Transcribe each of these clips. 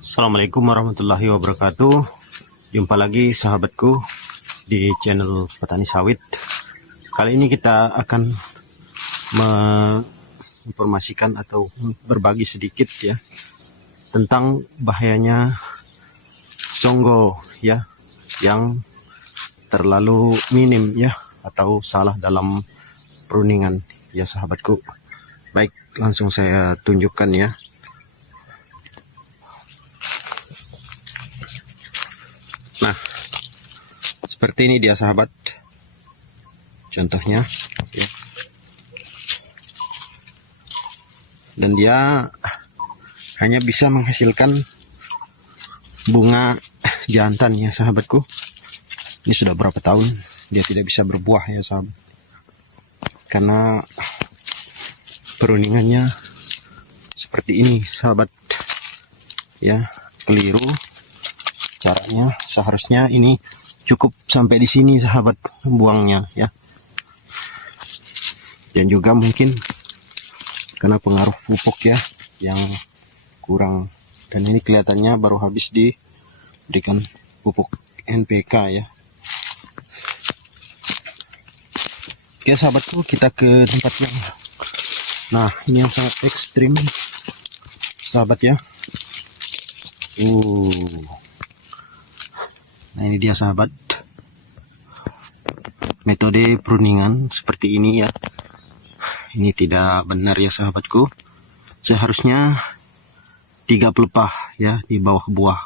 Assalamualaikum warahmatullahi wabarakatuh. Jumpa lagi sahabatku di channel Petani Sawit. Kali ini kita akan menginformasikan atau berbagi sedikit ya tentang bahayanya songgo ya, yang terlalu minim ya, atau salah dalam pruningan ya sahabatku. Baik, langsung saya tunjukkan ya. Nah, seperti ini dia sahabat, contohnya ya. Dan dia hanya bisa menghasilkan bunga jantan ya sahabatku. Ini sudah berapa tahun dia tidak bisa berbuah ya sahabat, karena peruningannya seperti ini sahabat ya. Keliru caranya, seharusnya ini cukup sampai di sini sahabat buangnya ya. Dan juga mungkin karena pengaruh pupuk ya yang kurang, dan ini kelihatannya baru habis diberikan pupuk NPK ya. Oke sahabatku, kita ke tempatnya. Nah, ini yang sangat ekstrim sahabat ya. Nah, ini dia sahabat, metode pruningan seperti ini ya. Ini tidak benar ya sahabatku. Seharusnya 3 pelepah ya di bawah buah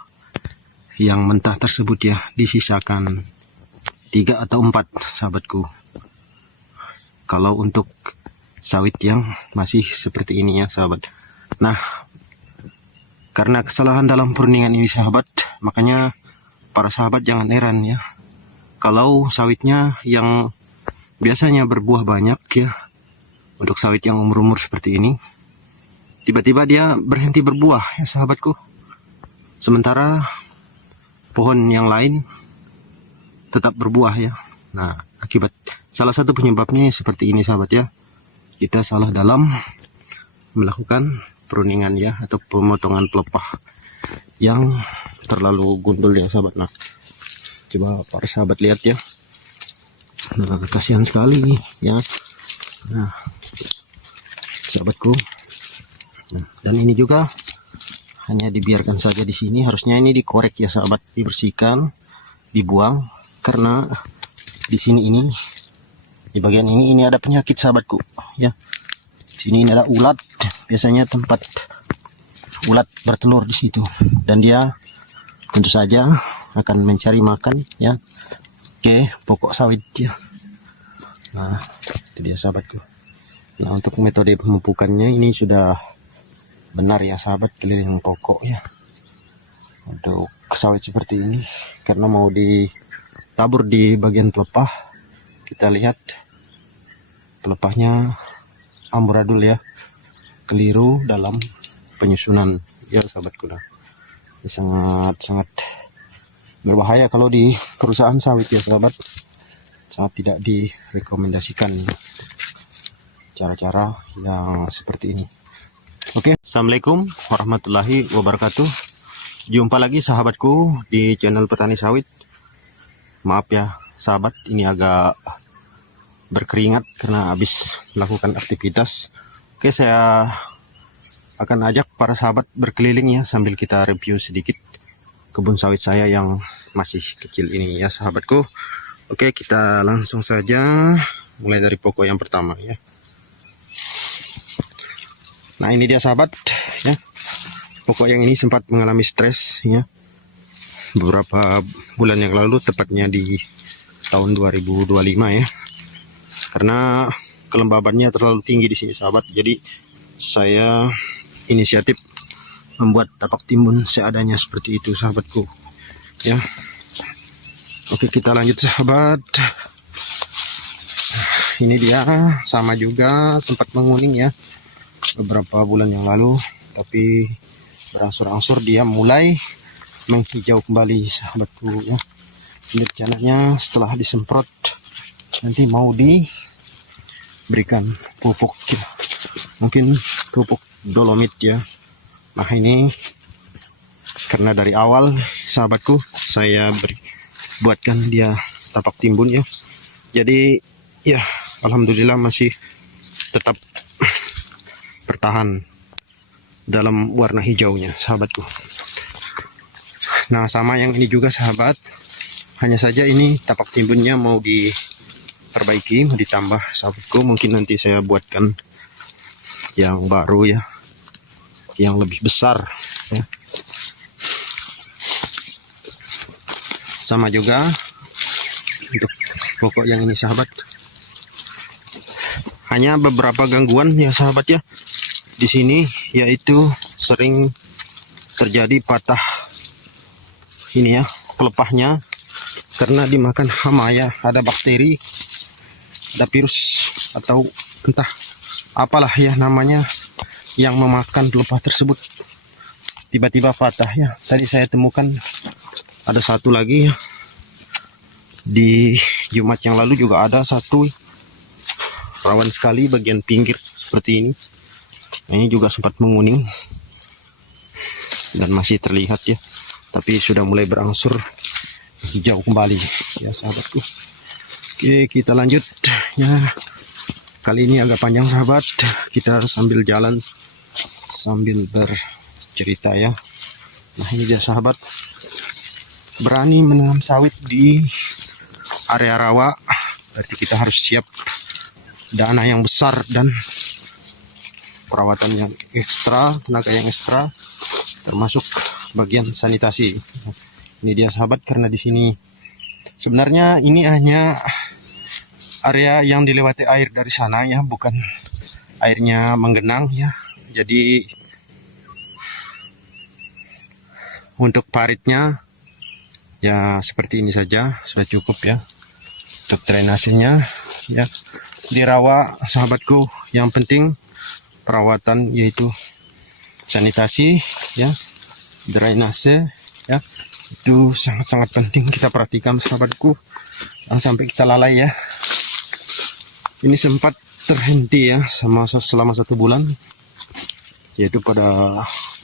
yang mentah tersebut ya, disisakan 3 atau 4 sahabatku. Kalau untuk sawit yang masih seperti ini ya sahabat. Nah, karena kesalahan dalam pruningan ini sahabat, makanya para sahabat jangan heran ya kalau sawitnya yang biasanya berbuah banyak ya, untuk sawit yang umur-umur seperti ini, tiba-tiba dia berhenti berbuah ya sahabatku. Sementara pohon yang lain tetap berbuah ya. Nah, akibat salah satu penyebabnya seperti ini sahabat ya. Kita salah dalam melakukan pruningan ya, atau pemotongan pelepah yang terlalu gundul ya sahabat. Nah, coba para sahabat lihat ya. Nah, kasihan sekali ya. Nah, sahabatku. Nah, dan ini juga hanya dibiarkan saja di sini. Harusnya ini dikorek ya sahabat, dibersihkan, dibuang, karena di sini ini, di bagian ini ada penyakit sahabatku ya. Sini ini ada ulat, biasanya tempat ulat bertelur di situ, dan dia tentu saja akan mencari makan ya ke pokok sawit ya. Nah, itu dia sahabatku. Nah, untuk metode pemupukannya ini sudah benar ya sahabat, keliling pokok ya untuk sawit seperti ini. Karena mau ditabur di bagian pelepah, kita lihat pelepahnya amburadul ya, keliru dalam penyusunan ya sahabatku. Nah, sangat berbahaya kalau di perusahaan sawit ya sahabat. Sangat tidak direkomendasikan cara-cara yang seperti ini. Oke, assalamualaikum warahmatullahi wabarakatuh. Jumpa lagi sahabatku di channel Petani Sawit. Maaf ya sahabat, ini agak berkeringat karena habis melakukan aktivitas. Oke, saya akan ajak para sahabat berkeliling ya, sambil kita review sedikit kebun sawit saya yang masih kecil ini ya sahabatku. Oke, kita langsung saja mulai dari pokok yang pertama ya. Nah, ini dia sahabat ya. Pokok yang ini sempat mengalami stres ya beberapa bulan yang lalu, tepatnya di tahun 2025 ya. Karena kelembabannya terlalu tinggi di sini sahabat. Jadi saya inisiatif membuat tapak timbun seadanya seperti itu sahabatku ya. Oke, kita lanjut sahabat. Ini dia sama juga sempat menguning ya beberapa bulan yang lalu, tapi berangsur-angsur dia mulai menghijau kembali sahabatku ya. Ini rencananya setelah disemprot nanti mau diberikan pupuk ya, mungkin pupuk dolomit ya. Nah, ini karena dari awal sahabatku saya buatkan dia tapak timbun ya. Jadi ya alhamdulillah masih tetap bertahan dalam warna hijaunya sahabatku. Nah sama yang ini juga sahabat, hanya saja ini tapak timbunnya mau diperbaiki, mau ditambah sahabatku. Mungkin nanti saya buatkan yang baru ya, yang lebih besar ya. Sama juga untuk pokok yang ini sahabat, hanya beberapa gangguan ya sahabat ya di sini, yaitu sering terjadi patah ini ya pelepahnya karena dimakan hama ya, ada bakteri, ada virus atau entah apalah ya namanya yang memakan pelepah tersebut, tiba-tiba patah ya. Tadi saya temukan ada satu lagi ya, di Jumat yang lalu juga ada satu rawan sekali bagian pinggir seperti ini. Ini juga sempat menguning dan masih terlihat ya, tapi sudah mulai berangsur hijau kembali ya sahabatku. Oke, kita lanjut ya. Kali ini agak panjang sahabat, kita sambil jalan sambil bercerita ya. Nah ini dia sahabat, berani menanam sawit di area rawa berarti kita harus siap dana yang besar dan perawatan yang ekstra, tenaga yang ekstra, termasuk bagian sanitasi. Ini dia sahabat, karena di sini sebenarnya ini hanya area yang dilewati air dari sana ya, bukan airnya menggenang ya. Jadi untuk paritnya ya seperti ini saja sudah cukup ya. Untuk drainasenya ya di rawa sahabatku, yang penting perawatan yaitu sanitasi ya, drainase ya, itu sangat-sangat penting kita perhatikan sahabatku, jangan sampai kita lalai ya. Ini sempat terhenti ya selama 1 bulan, yaitu pada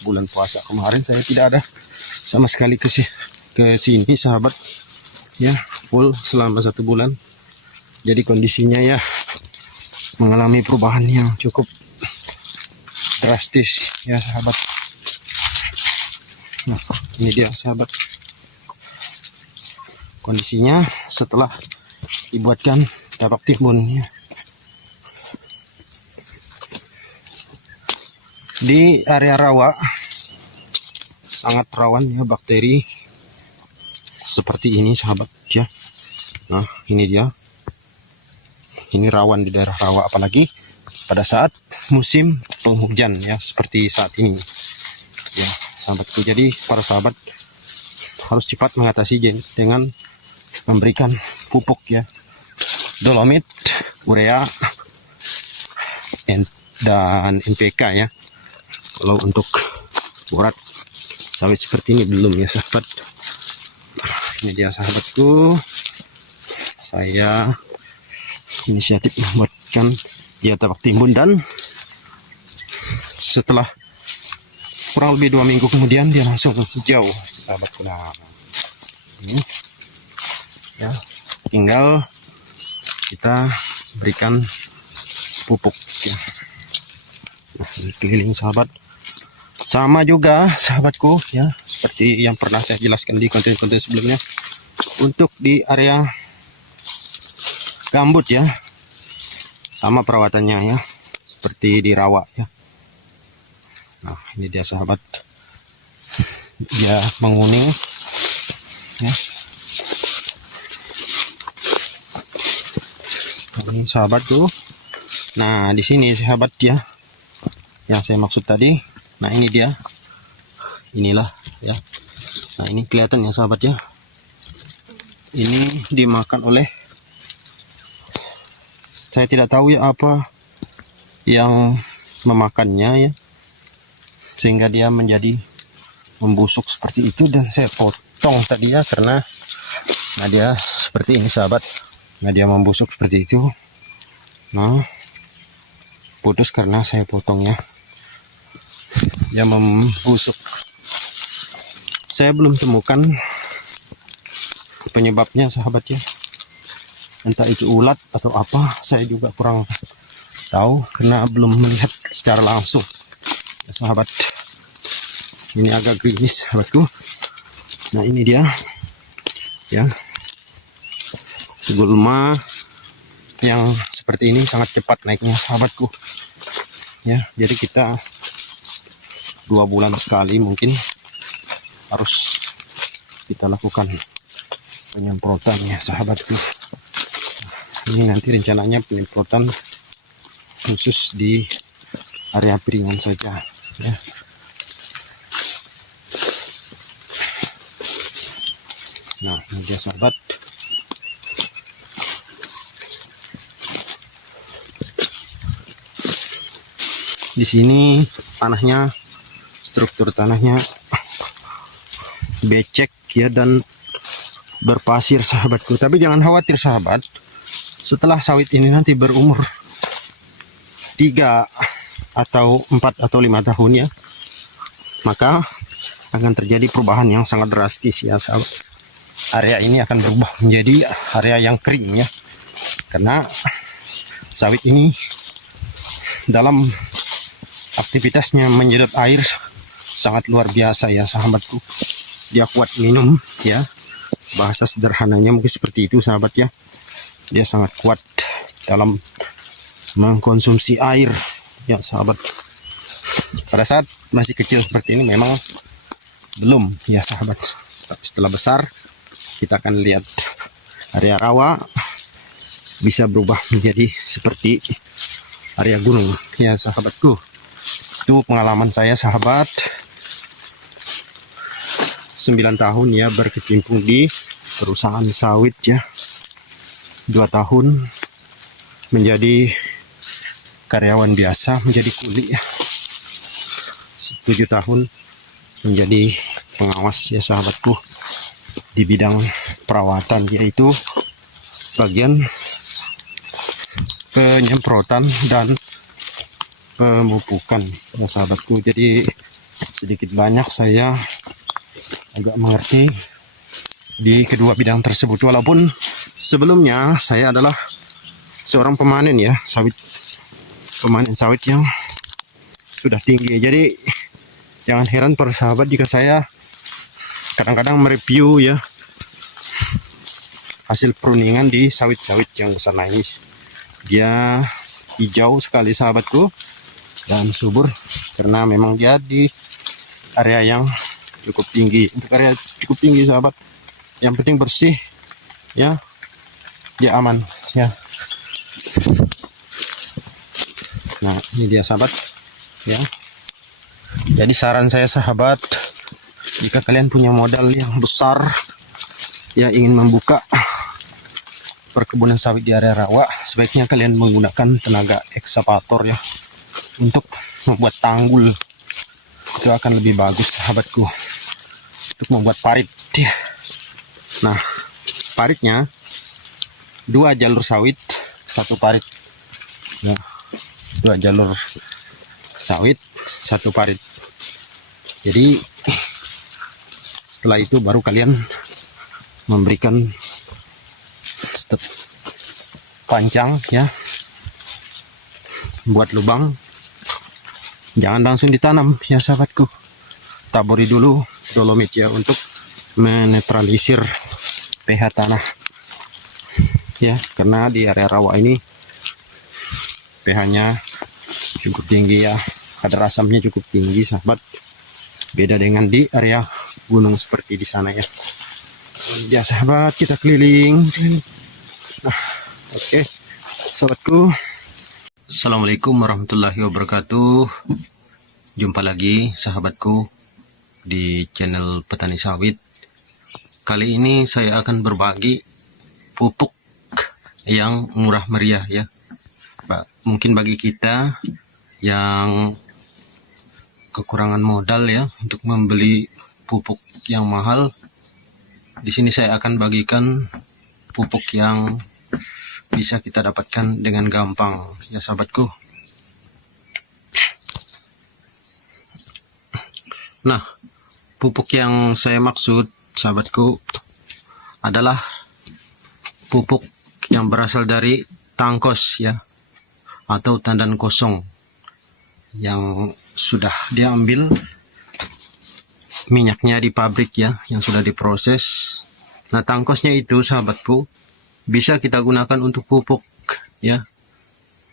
bulan puasa kemarin saya tidak ada sama sekali ke sini sahabat ya, full selama 1 bulan. Jadi kondisinya ya mengalami perubahan yang cukup drastis ya sahabat. Nah ini dia sahabat kondisinya setelah dibuatkan tapak timbun ya. Di area rawa sangat rawan ya bakteri seperti ini sahabat ya. Nah ini dia, ini rawan di daerah rawa, apalagi pada saat musim penghujan ya seperti saat ini ya sahabatku. Jadi para sahabat harus cepat mengatasi dengan memberikan pupuk ya, dolomit, urea dan NPK ya. Kalau untuk urat sawit seperti ini belum ya sahabat. Ini dia sahabatku, saya inisiatif membuatkan dia tapak timbun, dan setelah kurang lebih 2 minggu kemudian dia langsung hijau sahabatku. Nah ini ya tinggal kita berikan pupuk ya. Nah ini keliling sahabat. Sama juga sahabatku ya, seperti yang pernah saya jelaskan di konten-konten sebelumnya, untuk di area gambut ya sama perawatannya ya seperti di rawa ya. Nah ini dia sahabat, dia menguning ya. Ini sahabatku. Nah di sini sahabat ya yang saya maksud tadi. Nah ini dia, inilah ya. Nah ini kelihatan ya sahabat ya, ini dimakan oleh, saya tidak tahu ya apa yang memakannya ya, sehingga dia menjadi membusuk seperti itu. Dan saya potong tadi ya, karena nah dia seperti ini sahabat. Nah dia membusuk seperti itu. Nah putus karena saya potongnya, dia membusuk. Saya belum temukan penyebabnya sahabat ya, entah itu ulat atau apa, saya juga kurang tahu karena belum melihat secara langsung ya, sahabat. Ini agak gerimis sahabatku. Nah ini dia ya, gulma yang seperti ini sangat cepat naiknya sahabatku ya. Jadi kita 2 bulan sekali mungkin harus kita lakukan penyemprotan ya sahabatku. Ini nanti rencananya penyemprotan khusus di area piringan saja ya. Nah ini dia sahabat. Di sini tanahnya, struktur tanahnya becek ya dan berpasir sahabatku. Tapi jangan khawatir sahabat, setelah sawit ini nanti berumur 3 atau 4 atau 5 tahun ya, maka akan terjadi perubahan yang sangat drastis ya sahabat. Area ini akan berubah menjadi area yang kering ya, karena sawit ini dalam aktivitasnya menyedot air sangat luar biasa ya sahabatku. Dia kuat minum ya, bahasa sederhananya mungkin seperti itu sahabat ya. Dia sangat kuat dalam mengkonsumsi air ya sahabat. Pada saat masih kecil seperti ini memang belum ya sahabat, tapi setelah besar kita akan lihat area rawa bisa berubah menjadi seperti area gunung ya sahabatku. Itu pengalaman saya sahabat, 9 tahun ya berkecimpung di perusahaan sawit ya. 2 tahun menjadi karyawan biasa, menjadi kuli ya. 7 tahun menjadi pengawas ya sahabatku di bidang perawatan, yaitu bagian penyemprotan dan pemupukan ya sahabatku. Jadi sedikit banyak saya agak mengerti di kedua bidang tersebut, walaupun sebelumnya saya adalah seorang pemanen ya sawit, pemanen sawit yang sudah tinggi. Jadi jangan heran para sahabat jika saya kadang-kadang mereview ya hasil pruningan di sawit-sawit yang besar. Nah ini dia hijau sekali sahabatku dan subur karena memang dia di area yang cukup tinggi. Untuk area cukup tinggi sahabat, yang penting bersih ya, dia aman ya. Nah ini dia sahabat ya. Jadi saran saya sahabat, jika kalian punya modal yang besar ya, ingin membuka perkebunan sawit di area rawa, sebaiknya kalian menggunakan tenaga ekskavator ya untuk membuat tanggul. Itu akan lebih bagus sahabatku, untuk membuat parit ya. Nah paritnya 2 jalur sawit 1 parit ya, 2 jalur sawit 1 parit. Jadi setelah itu baru kalian memberikan step panjang ya, buat lubang, jangan langsung ditanam ya sahabatku. Taburi dulu dolomit ya untuk menetralisir pH tanah ya, karena di area rawa ini pH-nya cukup tinggi ya, kadar asamnya cukup tinggi sahabat, beda dengan di area gunung seperti di sana ya. Ya sahabat, kita keliling. Nah oke sahabatku, assalamualaikum warahmatullahi wabarakatuh. Jumpa lagi sahabatku di channel Petani Sawit. Kali ini saya akan berbagi pupuk yang murah meriah ya. Mungkin bagi kita yang kekurangan modal ya untuk membeli pupuk yang mahal, di sini saya akan bagikan pupuk yang bisa kita dapatkan dengan gampang ya sahabatku. Nah, pupuk yang saya maksud sahabatku adalah pupuk yang berasal dari tangkos ya, atau tandan kosong yang sudah diambil minyaknya di pabrik ya, yang sudah diproses. Nah, tangkosnya itu sahabatku bisa kita gunakan untuk pupuk ya.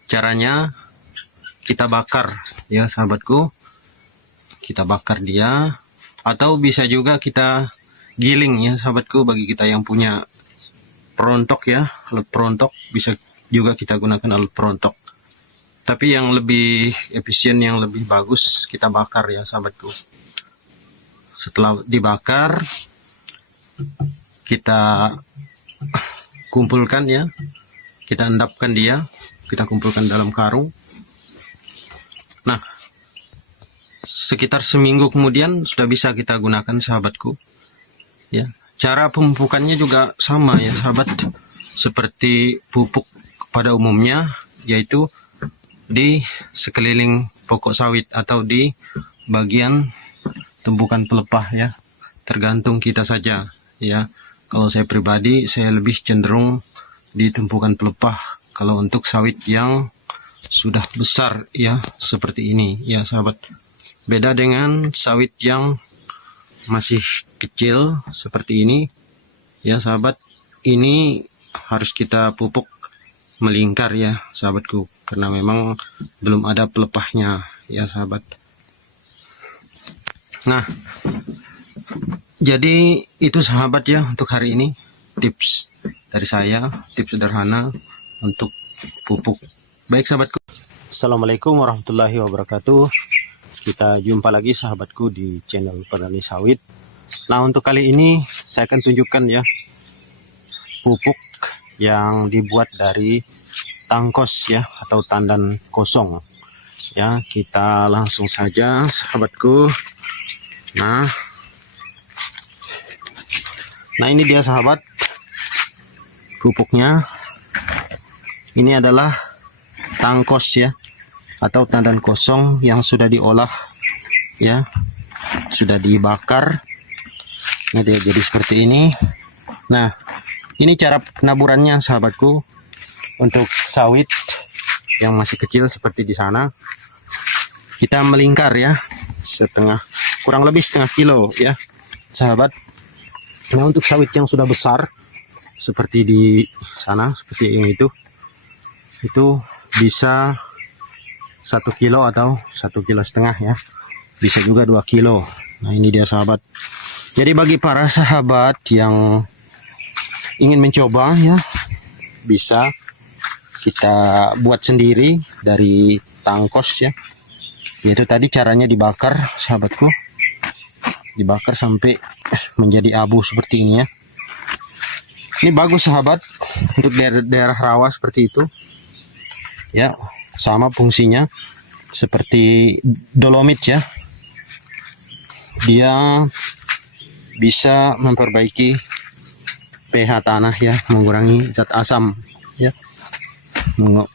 Caranya kita bakar ya sahabatku, kita bakar dia, atau bisa juga kita giling ya sahabatku. Bagi kita yang punya perontok ya, alat perontok, bisa juga kita gunakan alat perontok. Tapi yang lebih efisien, yang lebih bagus kita bakar ya sahabatku. Setelah dibakar, kita kumpulkan ya, kita endapkan dia, kita kumpulkan dalam karung. Nah, sekitar seminggu kemudian sudah bisa kita gunakan sahabatku ya. Cara pemupukannya juga sama ya sahabat, seperti pupuk pada umumnya, yaitu di sekeliling pokok sawit atau di bagian tumpukan pelepah ya, tergantung kita saja ya. Kalau saya pribadi, saya lebih cenderung di tumpukan pelepah kalau untuk sawit yang sudah besar ya, seperti ini ya sahabat. Beda dengan sawit yang masih kecil seperti ini ya sahabat, ini harus kita pupuk melingkar ya sahabatku, karena memang belum ada pelepahnya ya sahabat. Nah, jadi itu sahabat ya untuk hari ini, tips dari saya, tips sederhana untuk pupuk. Baik sahabatku, assalamualaikum warahmatullahi wabarakatuh. Kita jumpa lagi sahabatku di channel Petani Sawit. Nah, untuk kali ini saya akan tunjukkan ya pupuk yang dibuat dari tangkos ya, atau tandan kosong ya. Kita langsung saja sahabatku. Nah ini dia sahabat pupuknya. Ini adalah tangkos ya, atau tandan kosong yang sudah diolah ya, sudah dibakar. Nah, dia jadi seperti ini. Nah, ini cara penaburannya sahabatku. Untuk sawit yang masih kecil seperti di sana, kita melingkar ya, kurang lebih setengah kilo ya sahabat. Nah, untuk sawit yang sudah besar seperti di sana, seperti yang itu bisa 1 kilo atau 1,5 kilo ya, bisa juga 2 kilo. Nah, ini dia sahabat. Jadi bagi para sahabat yang ingin mencoba ya, bisa kita buat sendiri dari tangkos ya. Yaitu tadi caranya dibakar sahabatku, dibakar sampai menjadi abu seperti ini ya. Ini bagus sahabat untuk daerah rawa seperti itu ya, sama fungsinya seperti dolomit ya. Dia bisa memperbaiki pH tanah ya, mengurangi zat asam ya,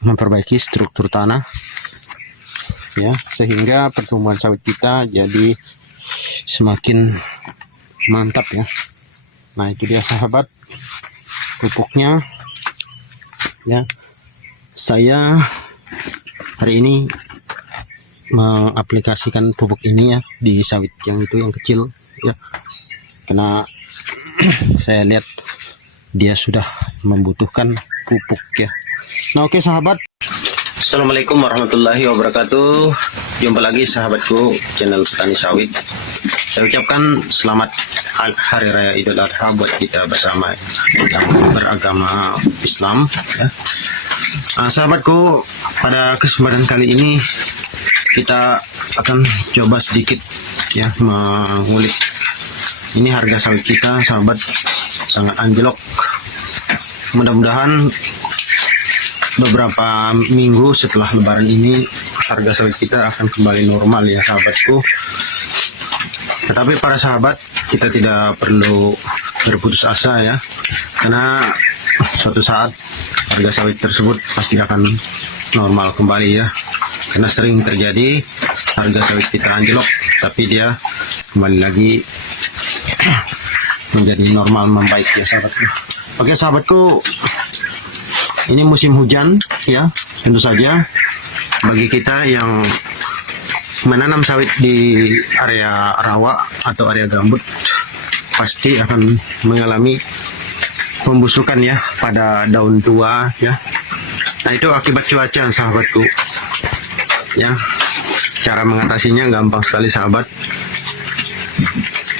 memperbaiki struktur tanah ya, sehingga pertumbuhan sawit kita jadi semakin mantap ya. Nah, itu dia sahabat pupuknya ya. Saya hari ini mengaplikasikan pupuk ini ya di sawit yang itu, yang kecil ya, karena saya lihat dia sudah membutuhkan pupuk ya. Nah, oke sahabat, assalamualaikum warahmatullahi wabarakatuh. Jumpa lagi sahabatku channel Petani Sawit. Saya ucapkan selamat Hari Raya Idul Adha buat kita bersama yang beragama Islam ya. Nah, sahabatku, pada kesempatan kali ini kita akan coba sedikit ya mengulik. Ini harga sawit kita sahabat, sangat anjlok. Mudah-mudahan beberapa minggu setelah lebaran ini harga sawit kita akan kembali normal ya sahabatku. Tetapi para sahabat, kita tidak perlu berputus asa ya, karena suatu saat harga sawit tersebut pasti akan normal kembali ya. Karena sering terjadi harga sawit kita anjlok, tapi dia kembali lagi menjadi normal, membaik ya sahabatku. Oke sahabatku, ini musim hujan ya, tentu saja bagi kita yang menanam sawit di area rawa atau area gambut pasti akan mengalami pembusukan ya pada daun tua ya. Nah itu akibat cuaca sahabatku ya. Cara mengatasinya gampang sekali sahabat.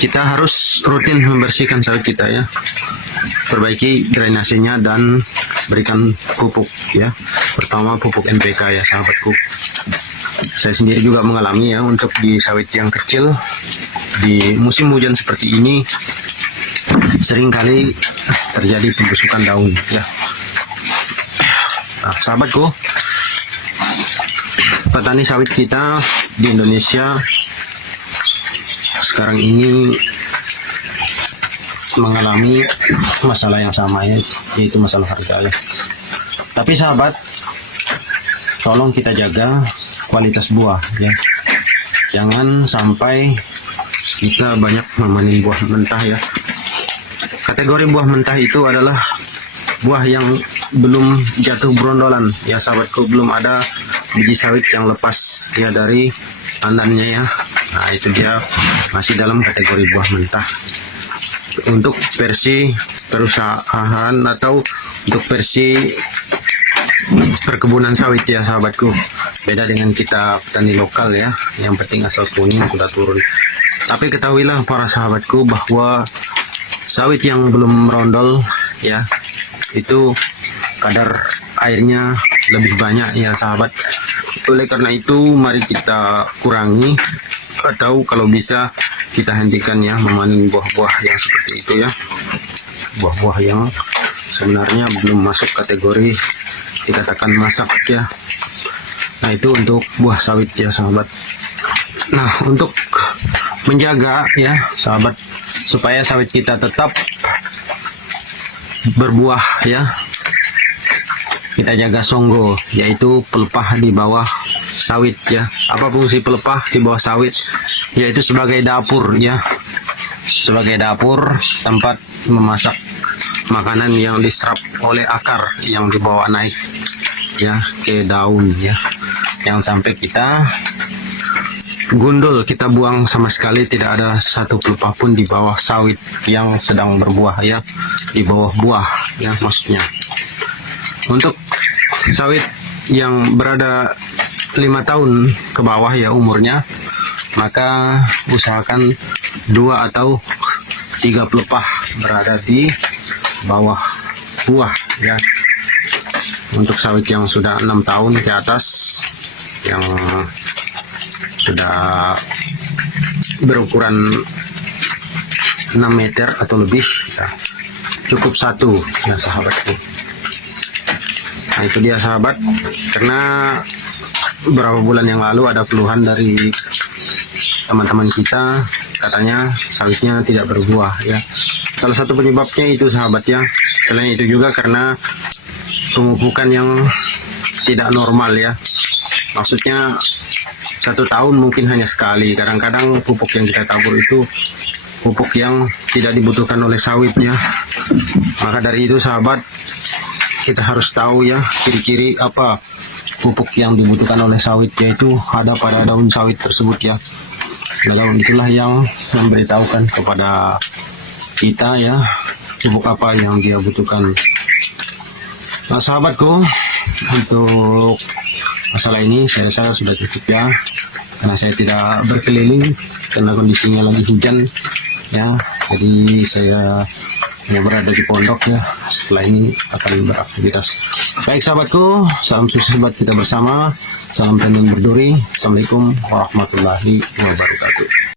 Kita harus rutin membersihkan sawit kita ya, perbaiki drainasenya dan berikan pupuk ya, pertama pupuk NPK ya sahabatku. Saya sendiri juga mengalami ya, untuk di sawit yang kecil di musim hujan seperti ini seringkali terjadi pembusukan daun ya. Nah, sahabatku, petani sawit kita di Indonesia sekarang ini mengalami masalah yang sama ya, yaitu masalah harga ya. Tapi sahabat, tolong kita jaga kualitas buah ya. Jangan sampai kita banyak memanen buah mentah ya. Kategori buah mentah itu adalah buah yang belum jatuh berondolan ya sahabatku, belum ada biji sawit yang lepas ya dari tandannya ya. Nah itu dia masih dalam kategori buah mentah. Untuk versi perusahaan atau untuk versi perkebunan sawit ya sahabatku, beda dengan kita petani lokal ya, yang penting asal kuning sudah turun. Tapi ketahuilah para sahabatku bahwa sawit yang belum merondol ya, itu kadar airnya lebih banyak ya sahabat. Oleh karena itu mari kita kurangi, atau kalau bisa kita hentikan ya memanen buah-buah yang seperti itu ya, buah-buah yang sebenarnya belum masuk kategori dikatakan masak ya. Nah itu untuk buah sawit ya sahabat. Nah untuk menjaga ya sahabat supaya sawit kita tetap berbuah ya, kita jaga songgo, yaitu pelepah di bawah sawit ya. Apa fungsi pelepah di bawah sawit? Yaitu sebagai dapur ya, sebagai dapur tempat memasak makanan yang diserap oleh akar yang dibawa naik ya ke daun ya. Yang sampai kita gundul, kita buang sama sekali, tidak ada satu pelepah pun di bawah sawit yang sedang berbuah ya, di bawah buah ya maksudnya. Untuk sawit yang berada 5 tahun ke bawah ya umurnya, maka usahakan 2 atau 3 pelepah berada di bawah buah ya. Untuk sawit yang sudah 6 tahun ke atas, yang sudah berukuran 6 meter atau lebih ya, cukup 1 ya sahabatku. Nah itu dia sahabat, karena beberapa bulan yang lalu ada keluhan dari teman-teman kita, katanya sawitnya tidak berbuah ya. Salah satu penyebabnya itu sahabat ya. Selain itu juga karena pemupukan yang tidak normal ya, maksudnya 1 tahun mungkin hanya sekali. Kadang-kadang pupuk yang kita tabur itu pupuk yang tidak dibutuhkan oleh sawitnya. Maka dari itu sahabat, kita harus tahu ya ciri-ciri apa pupuk yang dibutuhkan oleh sawit, yaitu ada pada daun sawit tersebut ya. Nah, daun itulah yang memberitahukan kepada kita ya pupuk apa yang dia butuhkan. Nah sahabatku, untuk masalah ini saya rasa sudah cukup ya, karena saya tidak berkeliling karena kondisinya lagi hujan ya. Jadi saya berada di pondok ya, setelah ini akan beraktivitas. Baik sahabatku, salam sukses buat kita bersama, salam tanjung berduri. Assalamualaikum warahmatullahi wabarakatuh.